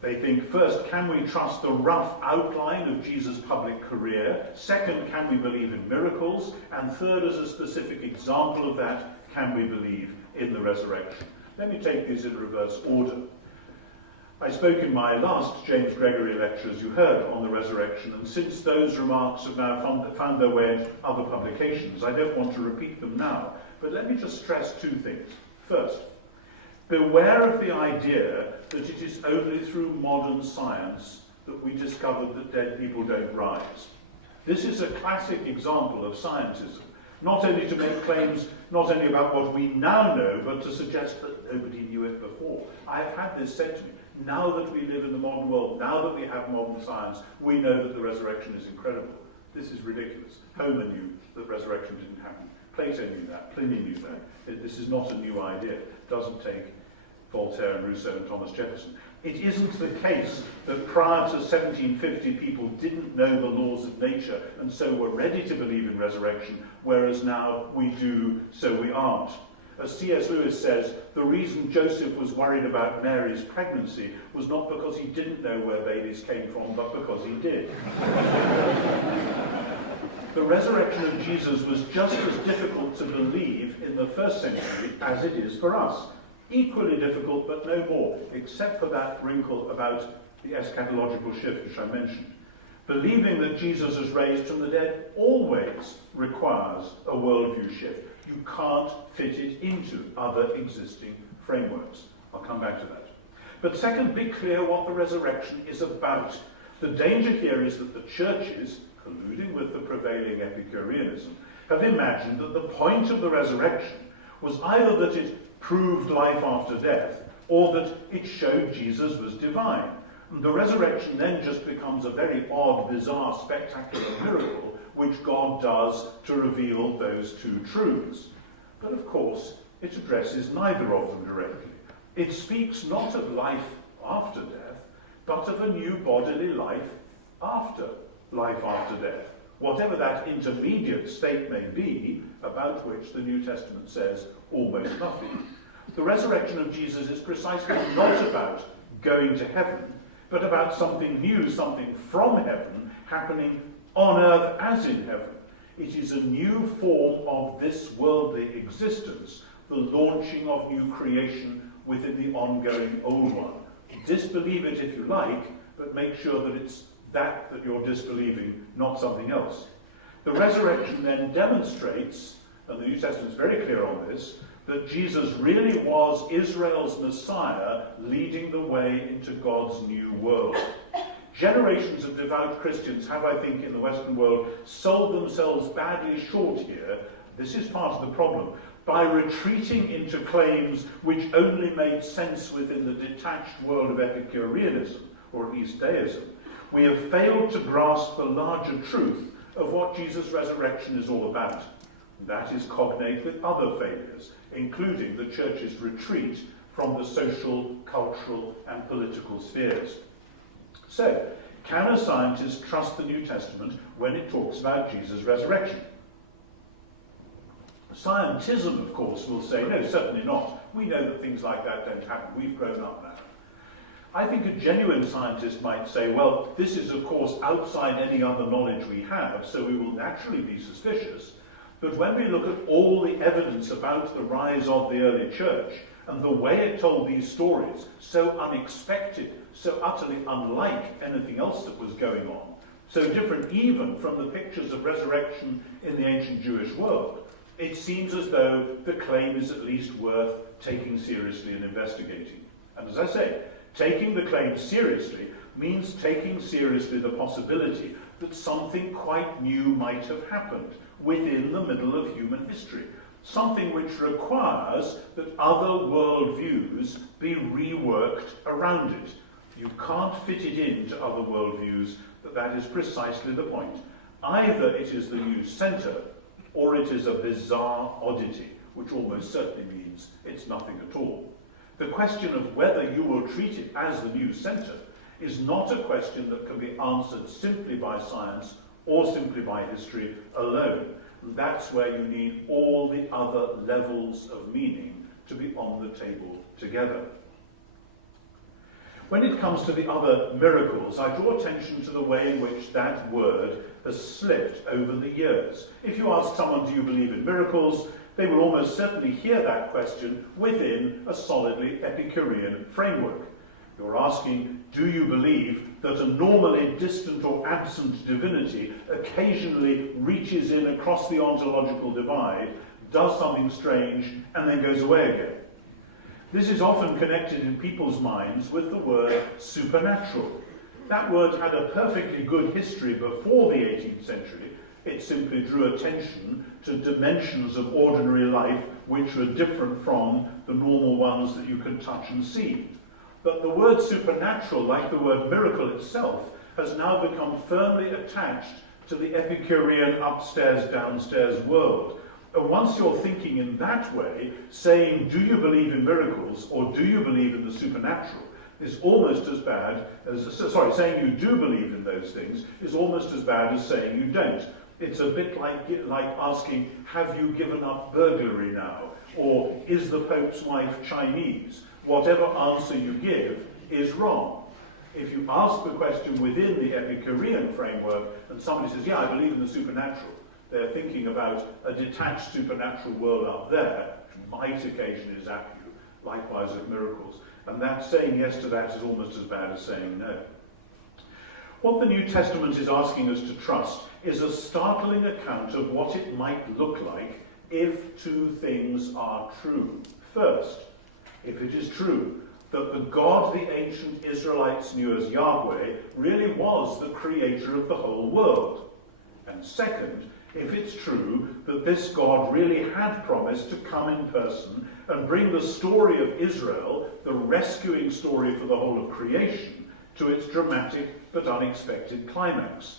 They think, first, can we trust the rough outline of Jesus' public career? Second, can we believe in miracles? And third, as a specific example of that, can we believe in the resurrection? Let me take these in reverse order. I spoke in my last James Gregory lecture, as you heard, on the resurrection, and since those remarks have now found their way into other publications, I don't want to repeat them now, but let me just stress two things. First, beware of the idea that it is only through modern science that we discovered that dead people don't rise. This is a classic example of scientism, not only to make claims not only about what we now know, but to suggest that nobody knew it before. I have had this said to me. Now that we live in the modern world, now that we have modern science, we know that the resurrection is incredible. This is ridiculous. Homer knew that resurrection didn't happen. Plato knew that. Pliny knew that. This is not a new idea. It doesn't take Voltaire and Rousseau and Thomas Jefferson. It isn't the case that prior to 1750 people didn't know the laws of nature and so were ready to believe in resurrection, whereas now we do, so we aren't. As C.S. Lewis says, the reason Joseph was worried about Mary's pregnancy was not because he didn't know where babies came from, but because he did. The resurrection of Jesus was just as difficult to believe in the first century as it is for us. Equally difficult, but no more, except for that wrinkle about the eschatological shift which I mentioned. Believing that Jesus is raised from the dead always requires a worldview shift. You can't fit it into other existing frameworks. I'll come back to that. But second, be clear what the resurrection is about. The danger here is that the churches, colluding with the prevailing Epicureanism, have imagined that the point of the resurrection was either that it proved life after death, or that it showed Jesus was divine. And the resurrection then just becomes a very odd, bizarre, spectacular miracle which God does to reveal those two truths. But of course, it addresses neither of them directly. It speaks not of life after death, but of a new bodily life after death, whatever that intermediate state may be, about which the New Testament says almost nothing. The resurrection of Jesus is precisely not about going to heaven, but about something new, something from heaven, happening on earth as in heaven. It is a new form of this worldly existence, the launching of new creation within the ongoing old one. Disbelieve it if you like, but make sure that it's that you're disbelieving, not something else. The resurrection then demonstrates, and the New Testament is very clear on this, that Jesus really was Israel's Messiah, leading the way into God's new world. Generations of devout Christians have, I think, in the Western world, sold themselves badly short here. This is part of the problem. By retreating into claims which only made sense within the detached world of Epicureanism, or at least deism, we have failed to grasp the larger truth of what Jesus' resurrection is all about. That is cognate with other failures, including the church's retreat from the social, cultural, and political spheres. So, can a scientist trust the New Testament when it talks about Jesus' resurrection? Scientism, of course, will say, no, certainly not. We know that things like that don't happen. We've grown up now. I think a genuine scientist might say, well, this is, of course, outside any other knowledge we have, so we will naturally be suspicious. But when we look at all the evidence about the rise of the early church and the way it told these stories, so unexpected, so utterly unlike anything else that was going on, so different even from the pictures of resurrection in the ancient Jewish world, it seems as though the claim is at least worth taking seriously and investigating. And as I say, taking the claim seriously means taking seriously the possibility that something quite new might have happened within the middle of human history. Something which requires that other worldviews be reworked around it. You can't fit it into other worldviews, but that is precisely the point. Either it is the new centre, or it is a bizarre oddity, which almost certainly means it's nothing at all. The question of whether you will treat it as the new centre is not a question that can be answered simply by science or simply by history alone. That's where you need all the other levels of meaning to be on the table together. When it comes to the other miracles, I draw attention to the way in which that word has slipped over the years. If you ask someone, do you believe in miracles, they will almost certainly hear that question within a solidly Epicurean framework. You're asking, do you believe that a normally distant or absent divinity occasionally reaches in across the ontological divide, does something strange, and then goes away again? This is often connected in people's minds with the word supernatural. That word had a perfectly good history before the 18th century. It simply drew attention to dimensions of ordinary life which were different from the normal ones that you can touch and see. But the word supernatural, like the word miracle itself, has now become firmly attached to the Epicurean upstairs-downstairs world. And once you're thinking in that way, saying, do you believe in miracles or do you believe in the supernatural, is almost as bad as, saying you do believe in those things is almost as bad as saying you don't. It's a bit like asking, have you given up burglary now? Or is the Pope's wife Chinese? Whatever answer you give is wrong. If you ask the question within the Epicurean framework and somebody says, yeah, I believe in the supernatural, they're thinking about a detached supernatural world up there, which might occasionally zap you, likewise with miracles. And that saying yes to that is almost as bad as saying no. What the New Testament is asking us to trust is a startling account of what it might look like if two things are true. First, if it is true that the God the ancient Israelites knew as Yahweh really was the creator of the whole world. And second, if it's true that this God really had promised to come in person and bring the story of Israel, the rescuing story for the whole of creation, to its dramatic but unexpected climax.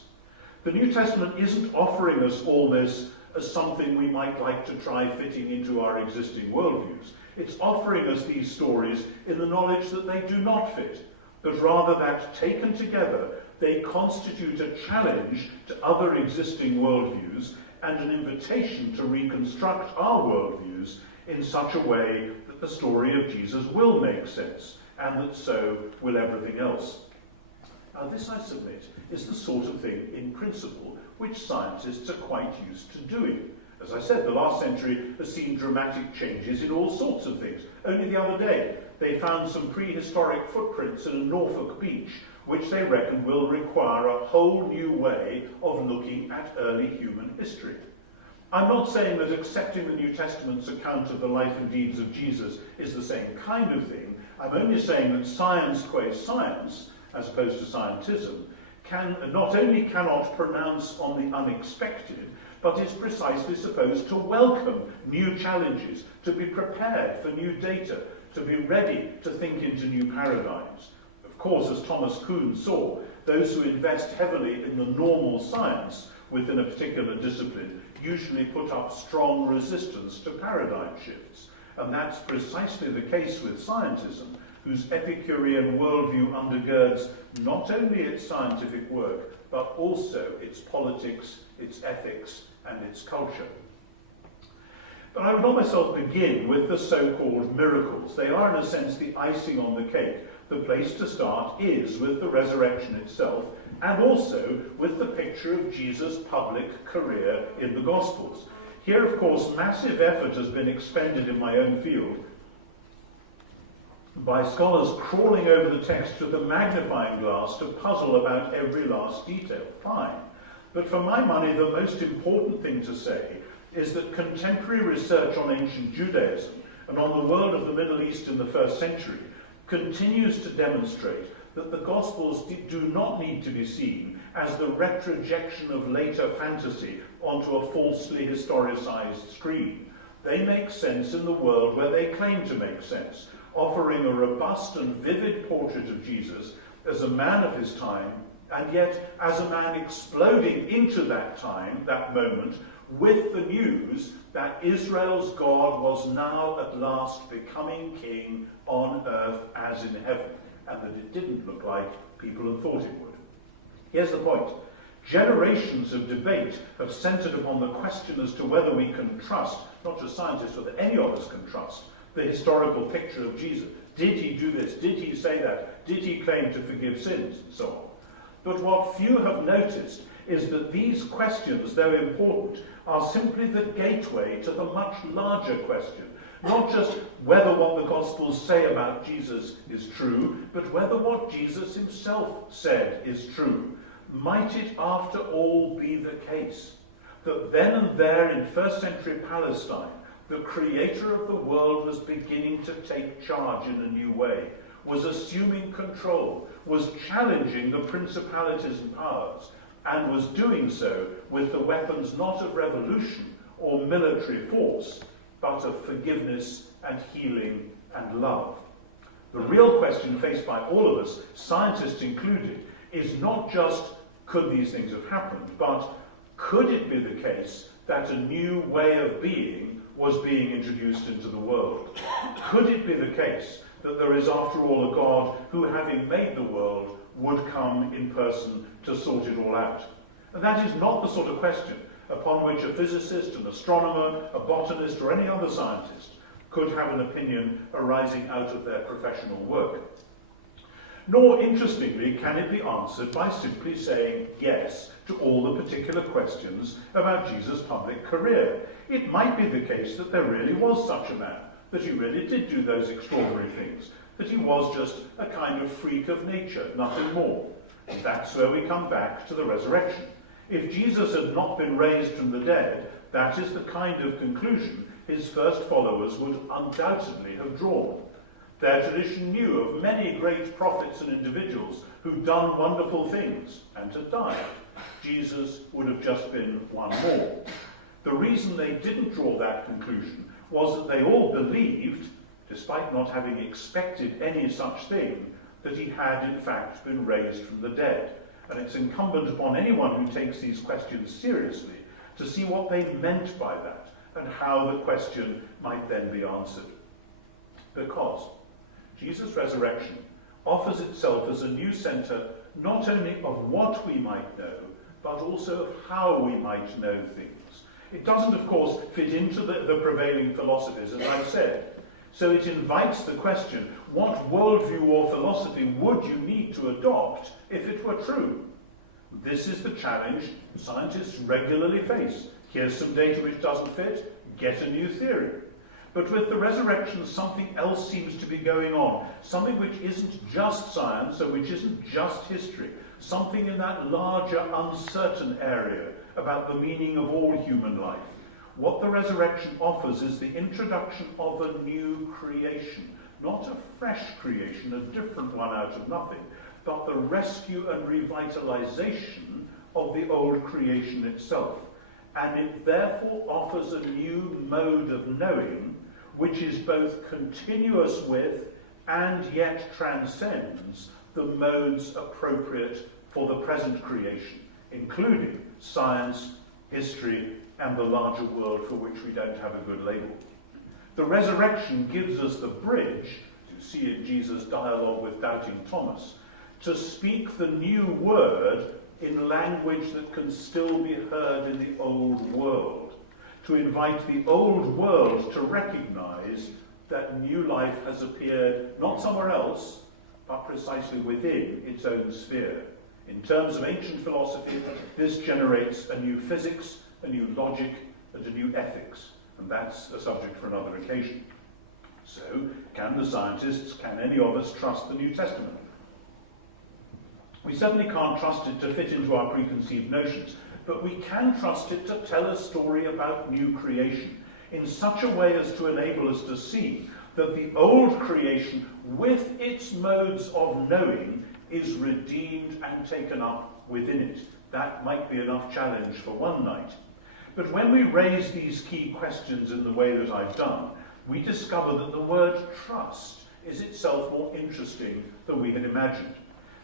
The New Testament isn't offering us all this as something we might like to try fitting into our existing worldviews. It's offering us these stories in the knowledge that they do not fit, but rather that, taken together, they constitute a challenge to other existing worldviews and an invitation to reconstruct our worldviews in such a way that the story of Jesus will make sense, and that so will everything else. Now this, I submit, is the sort of thing, in principle, which scientists are quite used to doing. As I said, the last century has seen dramatic changes in all sorts of things. Only the other day, they found some prehistoric footprints in a Norfolk beach, which they reckon will require a whole new way of looking at early human history. I'm not saying that accepting the New Testament's account of the life and deeds of Jesus is the same kind of thing. I'm only saying that science qua science, as opposed to scientism, not only cannot pronounce on the unexpected, but is precisely supposed to welcome new challenges, to be prepared for new data, to be ready to think into new paradigms. Of course, as Thomas Kuhn saw, those who invest heavily in the normal science within a particular discipline usually put up strong resistance to paradigm shifts. And that's precisely the case with scientism, whose Epicurean worldview undergirds not only its scientific work, but also its politics, its ethics, and its culture. But I would not myself begin with the so-called miracles. They are, in a sense, the icing on the cake. The place to start is with the resurrection itself, and also with the picture of Jesus' public career in the Gospels. Here, of course, massive effort has been expended in my own field by scholars crawling over the text with a magnifying glass to puzzle about every last detail. Fine. But for my money, the most important thing to say is that contemporary research on ancient Judaism and on the world of the Middle East in the first century continues to demonstrate that the Gospels do not need to be seen as the retrojection of later fantasy onto a falsely historicized screen. They make sense in the world where they claim to make sense, offering a robust and vivid portrait of Jesus as a man of his time, and yet as a man exploding into that time, that moment, with the news that Israel's God was now at last becoming king on earth as in heaven, and that it didn't look like people had thought it would. Here's the point. Generations of debate have centered upon the question as to whether we can trust, not just scientists, but that any of us can trust, the historical picture of Jesus. Did he do this? Did he say that? Did he claim to forgive sins? And so on. But what few have noticed is that these questions, though important, are simply the gateway to the much larger question. Not just whether what the Gospels say about Jesus is true, but whether what Jesus himself said is true. Might it, after all, be the case that then and there in first century Palestine, the creator of the world was beginning to take charge in a new way, was assuming control, was challenging the principalities and powers, and was doing so with the weapons not of revolution or military force, but of forgiveness and healing and love. The real question faced by all of us, scientists included, is not just could these things have happened, but could it be the case that a new way of being was being introduced into the world? Could it be the case that there is, after all, a God who, having made the world, would come in person to sort it all out? And that is not the sort of question upon which a physicist, an astronomer, a botanist, or any other scientist could have an opinion arising out of their professional work. Nor, interestingly, can it be answered by simply saying yes to all the particular questions about Jesus' public career. It might be the case that there really was such a man, that he really did do those extraordinary things, that he was just a kind of freak of nature, nothing more. And that's where we come back to the resurrection. If Jesus had not been raised from the dead, that is the kind of conclusion his first followers would undoubtedly have drawn. Their tradition knew of many great prophets and individuals who'd done wonderful things and had died. Jesus would have just been one more. The reason they didn't draw that conclusion was that they all believed, despite not having expected any such thing, that he had in fact been raised from the dead. And it's incumbent upon anyone who takes these questions seriously to see what they meant by that and how the question might then be answered. Because Jesus' resurrection offers itself as a new centre not only of what we might know, but also of how we might know things. It doesn't, of course, fit into the prevailing philosophies, as I've said. So it invites the question, what worldview or philosophy would you need to adopt if it were true? This is the challenge scientists regularly face. Here's some data which doesn't fit, get a new theory. But with the resurrection, something else seems to be going on. Something which isn't just science, or which isn't just history. Something in that larger, uncertain area about the meaning of all human life. what the resurrection offers is the introduction of a new creation. Not a fresh creation, a different one out of nothing, but the rescue and revitalization of the old creation itself. And it therefore offers a new mode of knowing, which is both continuous with and yet transcends the modes appropriate for the present creation, including science, history, and the larger world for which we don't have a good label. The resurrection gives us the bridge, you see in Jesus' dialogue with doubting Thomas, to speak the new word in language that can still be heard in the old world, to invite the old world to recognize that new life has appeared not somewhere else, but precisely within its own sphere. In terms of ancient philosophy, this generates a new physics, a new logic, and a new ethics, and that's a subject for another occasion. So, can the scientists, can any of us trust the New Testament? We certainly can't trust it to fit into our preconceived notions, but we can trust it to tell a story about new creation in such a way as to enable us to see that the old creation, with its modes of knowing, is redeemed and taken up within it. That might be enough challenge for one night. But when we raise these key questions in the way that I've done, we discover that the word trust is itself more interesting than we had imagined.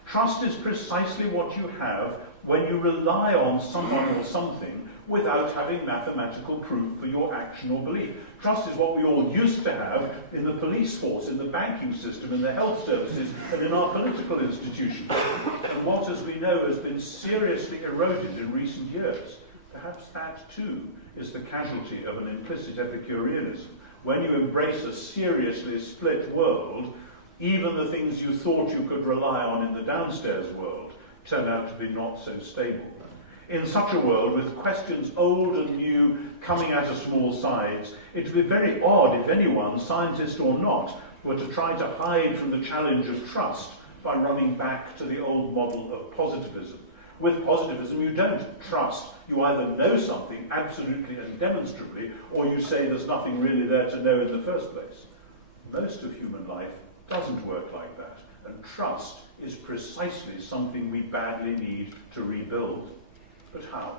Trust is precisely what you have when you rely on someone or something without having mathematical proof for your action or belief. Trust is what we all used to have in the police force, in the banking system, in the health services, and in our political institutions. And what, as we know, has been seriously eroded in recent years. Perhaps that, too, is the casualty of an implicit Epicureanism. When you embrace a seriously split world, even the things you thought you could rely on in the downstairs world turn out to be not so stable. In such a world, with questions old and new coming at us from all sides, it would be very odd if anyone, scientist or not, were to try to hide from the challenge of trust by running back to the old model of positivism. With positivism, you don't trust. You either know something absolutely and demonstrably, or you say there's nothing really there to know in the first place. Most of human life doesn't work like that, and trust is precisely something we badly need to rebuild. But how?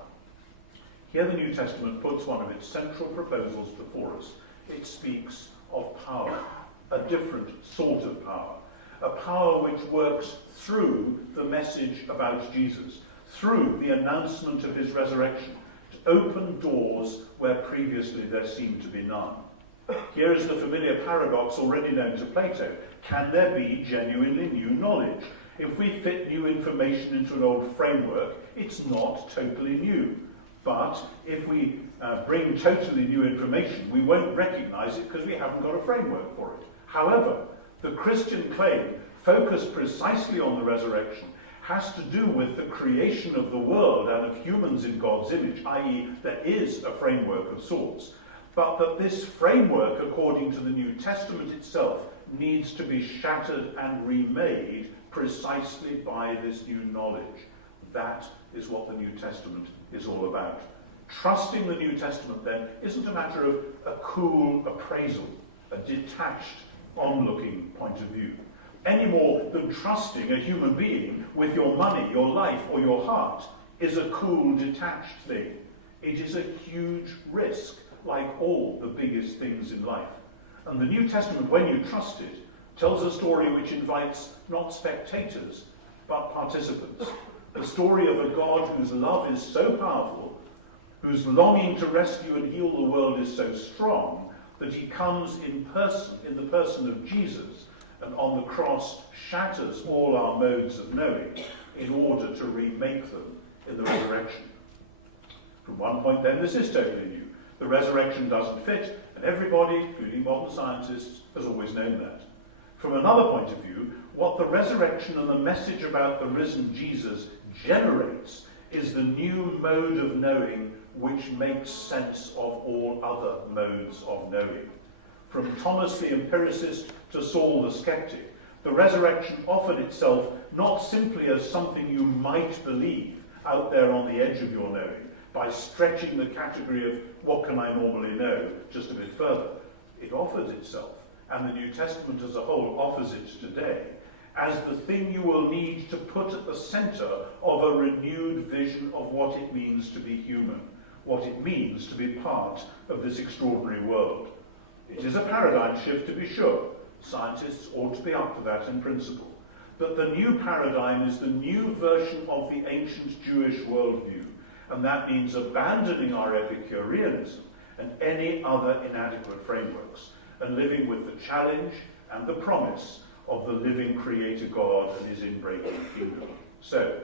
Here the New Testament puts one of its central proposals before us. It speaks of power, a different sort of power, a power which works through the message about Jesus, through the announcement of his resurrection, to open doors where previously there seemed to be none. Here is the familiar paradox already known to Plato. Can there be genuinely new knowledge? If we fit new information into an old framework, it's not totally new. But if we bring totally new information, we won't recognize it because we haven't got a framework for it. However, the Christian claim, focused precisely on the resurrection, has to do with the creation of the world and of humans in God's image, i.e. there is a framework of sorts. But that this framework, according to the New Testament itself, needs to be shattered and remade precisely by this new knowledge. That is what the New Testament is all about. Trusting the New Testament, then, isn't a matter of a cool appraisal, a detached, onlooking point of view, any more than trusting a human being with your money, your life, or your heart is a cool, detached thing. It is a huge risk, like all the biggest things in life. And the New Testament, when you trust it, tells a story which invites not spectators, but participants. The story of a God whose love is so powerful, whose longing to rescue and heal the world is so strong, that he comes in person, in the person of Jesus, and on the cross shatters all our modes of knowing in order to remake them in the resurrection. From one point then, this is totally new. The resurrection doesn't fit, and everybody, including modern scientists, has always known that. From another point of view, what the resurrection and the message about the risen Jesus generates is the new mode of knowing which makes sense of all other modes of knowing. From Thomas the empiricist to Saul the skeptic, the resurrection offered itself not simply as something you might believe out there on the edge of your knowing, by stretching the category of what can I normally know just a bit further. It offers itself, and the New Testament as a whole offers it today, as the thing you will need to put at the centre of a renewed vision of what it means to be human, what it means to be part of this extraordinary world. It is a paradigm shift, to be sure. Scientists ought to be up for that in principle. But the new paradigm is the new version of the ancient Jewish worldview, and that means abandoning our Epicureanism and any other inadequate frameworks, and living with the challenge and the promise of the living Creator God and his inbreaking kingdom. So,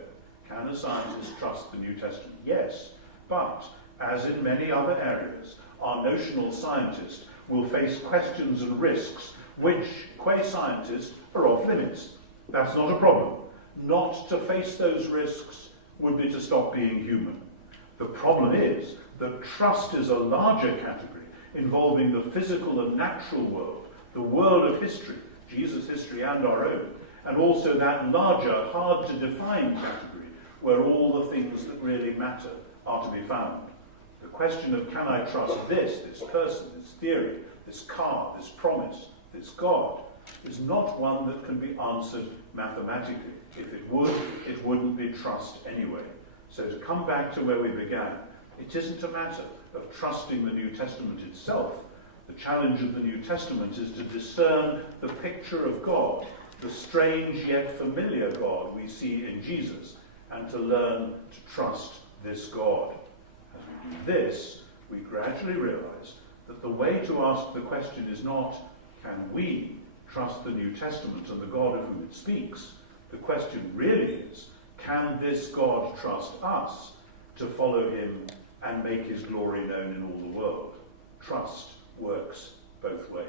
can a scientist trust the New Testament? Yes, but, as in many other areas, our notional scientist will face questions and risks which, qua scientists, are off limits. That's not a problem. Not to face those risks would be to stop being human. The problem is that trust is a larger category involving the physical and natural world, the world of history, Jesus' history and our own, and also that larger, hard-to-define category where all the things that really matter are to be found. The question of can I trust this person, this theory, this car, this promise, this God, is not one that can be answered mathematically. If it would, it wouldn't be trust anyway. So to come back to where we began, it isn't a matter of trusting the New Testament itself. The challenge of the New Testament is to discern the picture of God, the strange yet familiar God we see in Jesus, and to learn to trust this God. As we do this, we gradually realize that the way to ask the question is not, can we trust the New Testament and the God of whom it speaks? The question really is, can this God trust us to follow him and make his glory known in all the world? Trust works both ways.